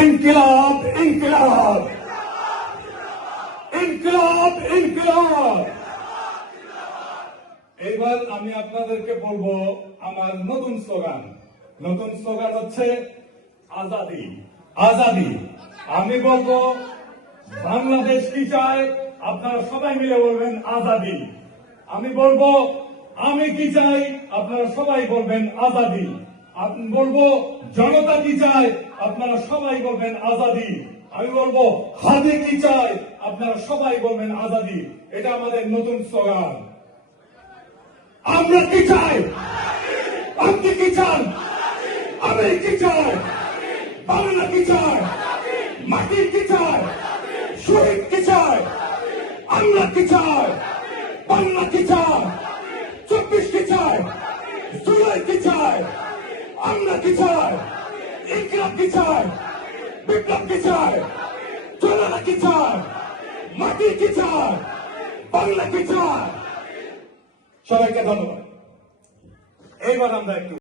انقلاب انقلاب انقلاب انقلاب এইবার আমি আপনাদেরকে বলব আমার নতুন স্লোগান। নতুন স্লোগান হচ্ছে আজাদি। আজাদি। আমি বলব, বাংলাদেশ কি চায়? আপনারা সবাই মিলে বলবেন আজাদি। আমি বলব আমি কি চাই আপনারা সবাই বলবেন আজাদি। আমি, বলব জনতা কি চায় আপনারা সবাই বলবেন আজাদি। আমি বলব হাদি কি চায় আপনারা সবাই বলবেন আজাদি। এটা আমাদের নতুন স্লোগান। আমরা কি চাই? আপনি কি চান? আমি কি চাই? বাংলা কি চায় মাটি কি চায় শহীদ কি চায় আমরা কি চায় বাংলা কি চায় চব্বিশ কি চায় জুলাই আমরা কি চায় ইনকিলাব কি চায় বিপ্লব কি চায় জনতা কি চায় মাটি কি চায় বাংলা কি চায় সবাইকে ধন্যবাদ। এইবার আমরা একটু